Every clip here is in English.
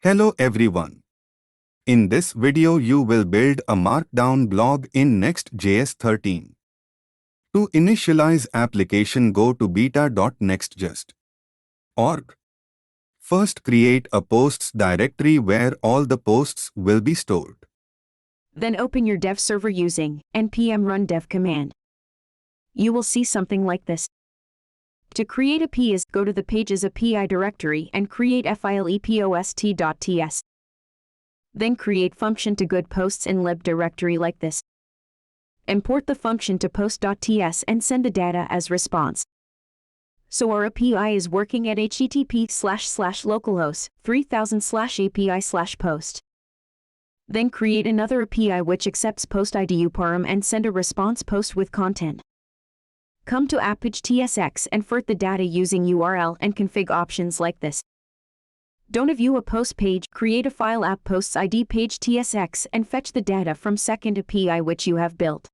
Hello everyone. In this video you will build a markdown blog in Next.js 13. To initialize application, go to beta.nextjs.org. First create a posts directory where all the posts will be stored. Then open your dev server using npm run dev command. You will see something like this. To create a p is go to the pages API directory and create a file epost.ts. Then create function to good posts in lib directory like this. Import the function to post.ts and send the data as response. So our API is working at http://localhost 3000/API/post. Then create another API which accepts post ID param and send a response post with content. Come to app.tsx and fert the data using URL and config options like this. Don't view a post page, create a file app posts ID page tsx and fetch the data from second API which you have built.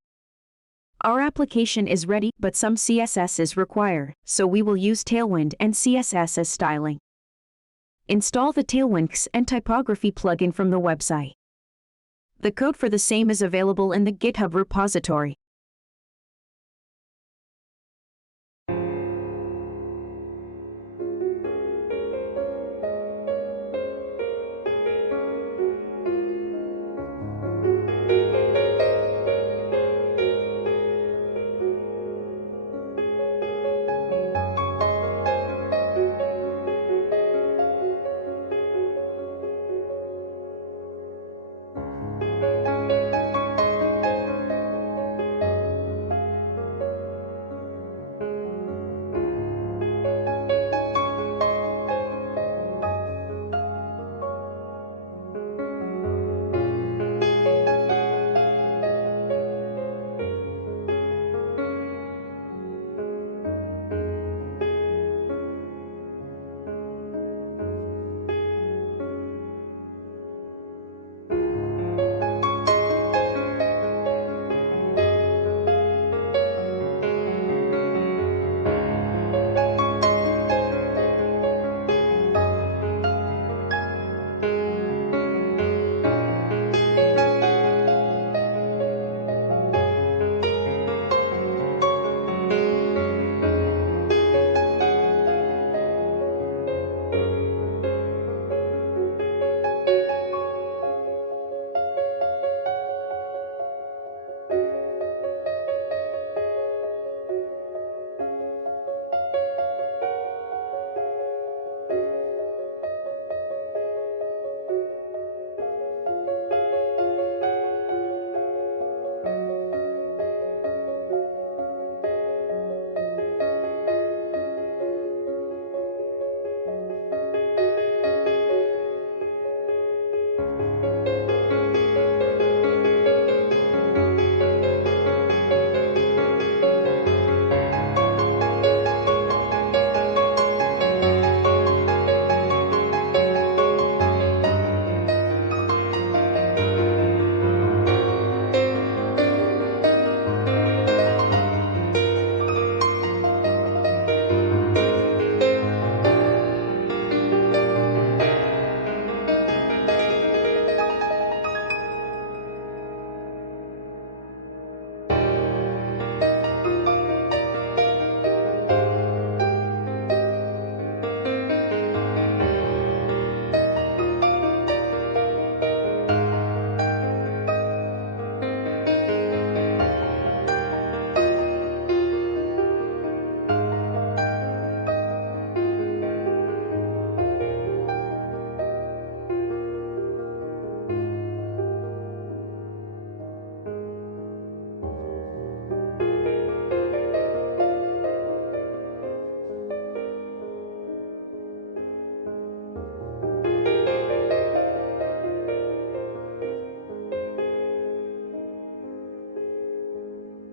Our application is ready, but some CSS is required, so we will use Tailwind and CSS as styling. Install the Tailwind and typography plugin from the website. The code for the same is available in the GitHub repository.